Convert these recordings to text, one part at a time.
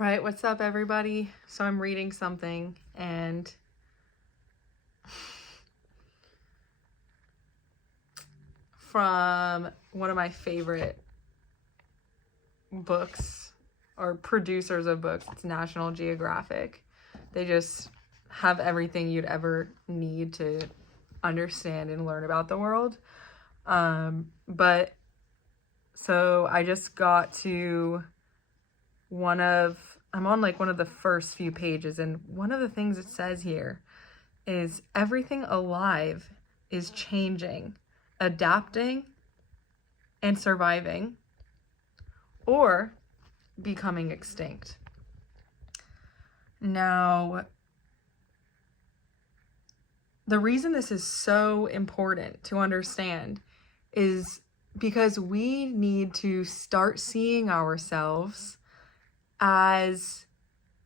Right, what's up, everybody? So I'm reading something, and from one of my favorite books or producers of books, it's National Geographic. They just have everything you'd ever need to understand and learn about the world. But so I just got to I'm on like one of the first few pages, and one of the things it says here is everything alive is changing, adapting, and surviving, or becoming extinct. Now, the reason this is so important to understand is because we need to start seeing ourselves as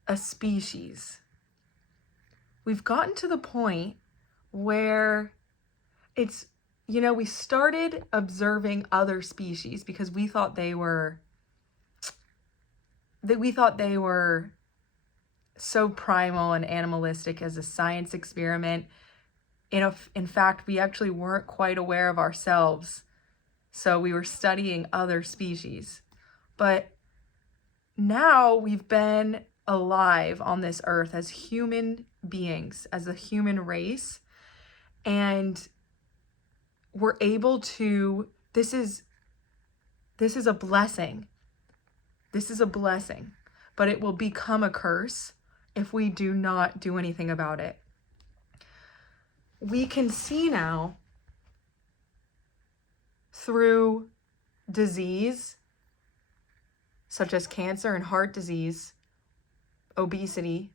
a species. We've gotten to the point where we started observing other species because we thought they were so primal and animalistic as a science experiment. In fact, we actually weren't quite aware of ourselves. So we were studying other species. But now we've been alive on this earth as human beings, as a human race, and we're able to, this is a blessing. This is a blessing, but it will become a curse if we do not do anything about it. We can see now through disease, such as cancer and heart disease, obesity,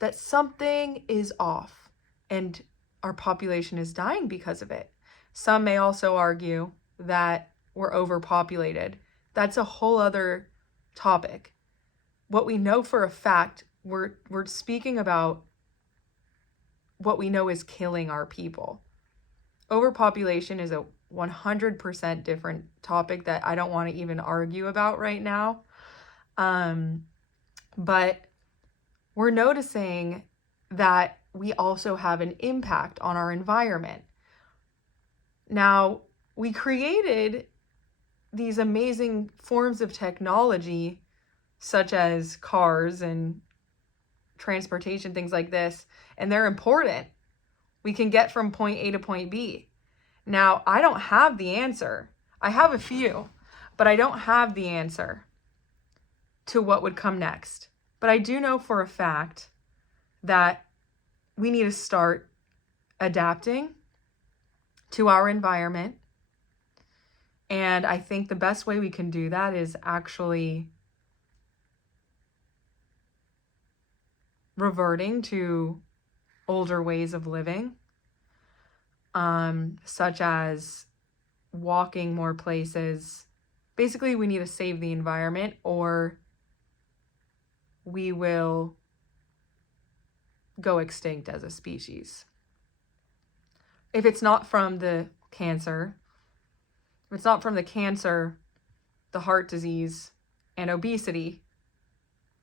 that something is off and our population is dying because of it. Some may also argue that we're overpopulated. That's a whole other topic. What we know for a fact, we're speaking about what we know is killing our people. Overpopulation is a 100% different topic that I don't want to even argue about right now. But we're noticing that we also have an impact on our environment. Now, we created these amazing forms of technology, such as cars and transportation, things like this, and they're important. We can get from point A to point B. Now, I don't have the answer. I have a few, but I don't have the answer to what would come next. But I do know for a fact that we need to start adapting to our environment. And I think the best way we can do that is actually reverting to older ways of living, such as walking more places. Basically, we need to save the environment or we will go extinct as a species. If it's not from the cancer, the heart disease, and obesity,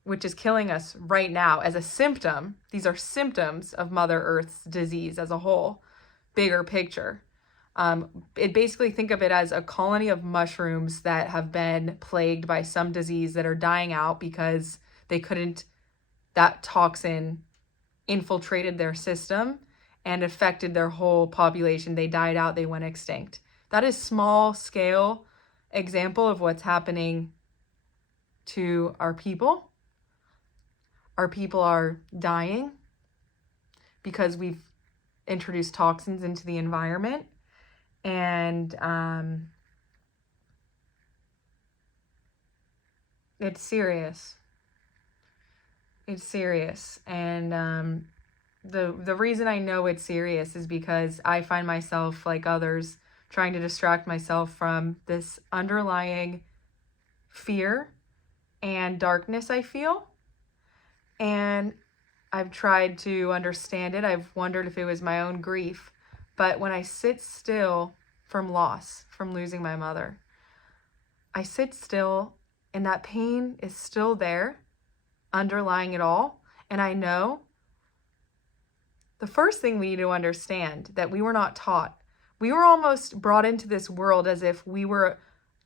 which is killing us right now as a symptom, these are symptoms of Mother Earth's disease as a whole, bigger picture. It basically, think of it as a colony of mushrooms that have been plagued by some disease that are dying out because that toxin infiltrated their system and affected their whole population. They died out, they went extinct. That is small scale example of what's happening to our people. Our people are dying because we've introduced toxins into the environment. And it's serious. It's serious. And the reason I know it's serious is because I find myself, like others, trying to distract myself from this underlying fear and darkness I feel. And I've tried to understand it. I've wondered if it was my own grief. But when I sit still from loss, from losing my mother, I sit still and that pain is still there. underlying it all. And I know the first thing we need to understand that we were not taught. We were almost brought into this world as if we were,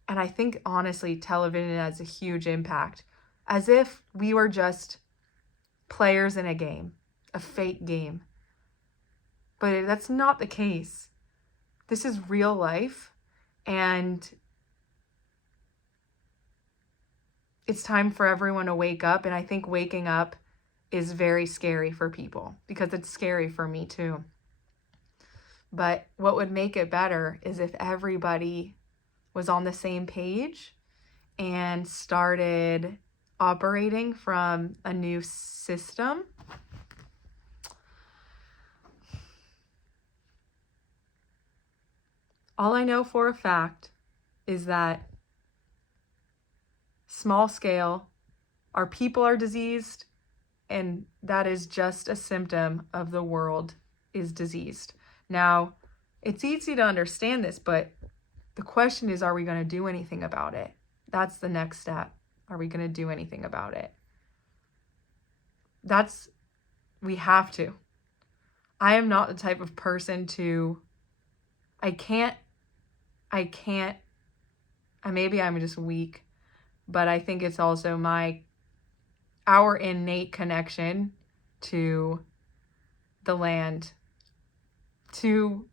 and I think honestly, television has a huge impact, as if we were just players in a game, a fake game. But that's not the case. This is real life, and it's time for everyone to wake up. And I think waking up is very scary for people, because it's scary for me too. But what would make it better is if everybody was on the same page and started operating from a new system. All I know for a fact is that small scale, our people are diseased, and that is just a symptom of the world is diseased. Now, it's easy to understand this, but the question is, are we going to do anything about it? That's the next step. Are we going to do anything about it? We have to. I am not the type of person maybe I'm just weak, but I think it's also our innate connection to the land, to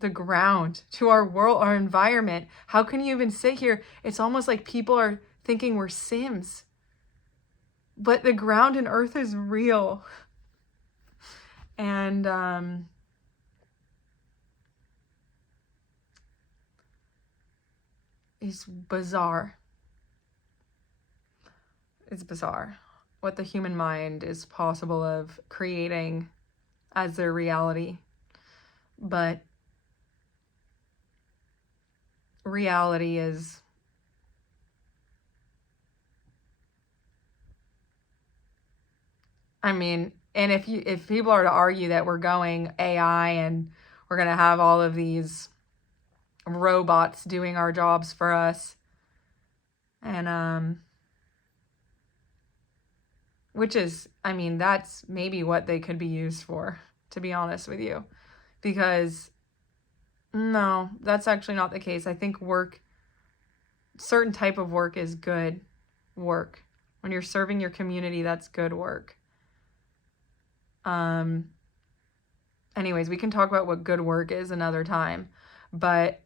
the ground, to our world, our environment. How can you even sit here? It's almost like people are thinking we're Sims. But the ground and earth is real. And it's bizarre. It's bizarre what the human mind is possible of creating as their reality. But reality is and if people are to argue that we're going AI and we're going to have all of these robots doing our jobs for us, and which is, that's maybe what they could be used for, to be honest with you, because no, that's actually not the case. I think certain type of work is good work. When you're serving your community, that's good work. Anyways, we can talk about what good work is another time, but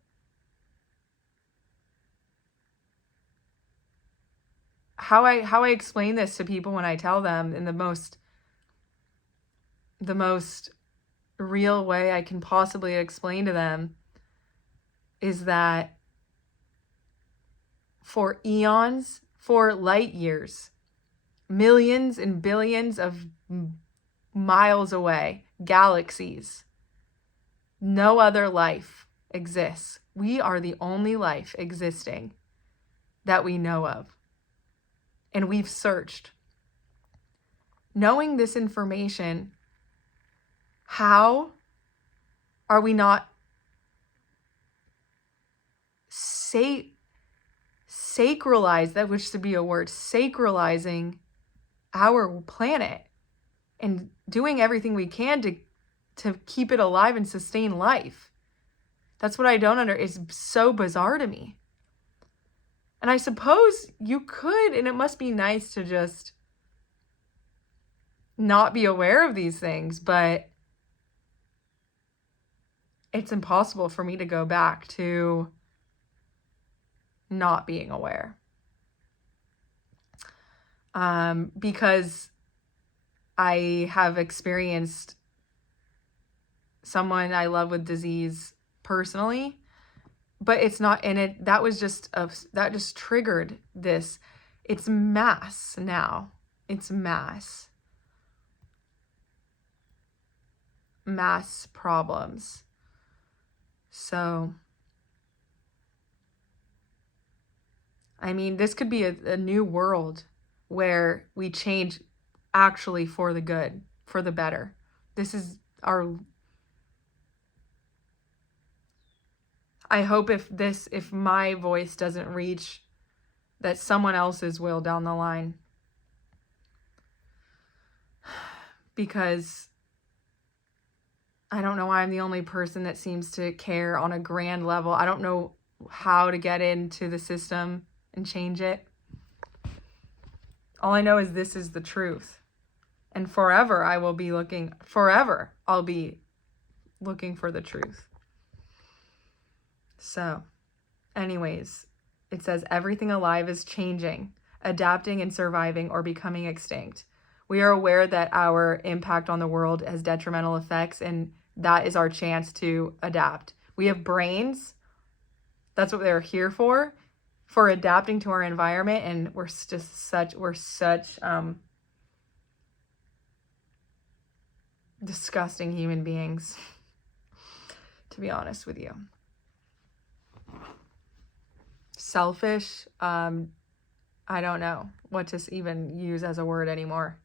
how I explain this to people when I tell them in the most real way I can possibly explain to them is that for eons, for light years, millions and billions of miles away, galaxies, no other life exists. We are the only life existing that we know of. And we've searched. Knowing this information, how are we not sacralizing our planet and doing everything we can to keep it alive and sustain life? That's what I don't it's so bizarre to me. And I suppose you could, and it must be nice to just not be aware of these things, but it's impossible for me to go back to not being aware. Because I have experienced someone I love with disease personally, but it's not in it. That just triggered this. It's mass now. It's mass problems. So, this could be a new world where we change actually for the good, for the better. This is I hope if my voice doesn't reach, that someone else's will down the line. because I don't know why I'm the only person that seems to care on a grand level. I don't know how to get into the system and change it. All I know is this is the truth. And forever I'll be looking for the truth. So, anyways, it says everything alive is changing, adapting and surviving, or becoming extinct. We are aware that our impact on the world has detrimental effects, and that is our chance to adapt. We have brains. That's what they're here for adapting to our environment, and we're such disgusting human beings, to be honest with you. Selfish, I don't know what to even use as a word anymore.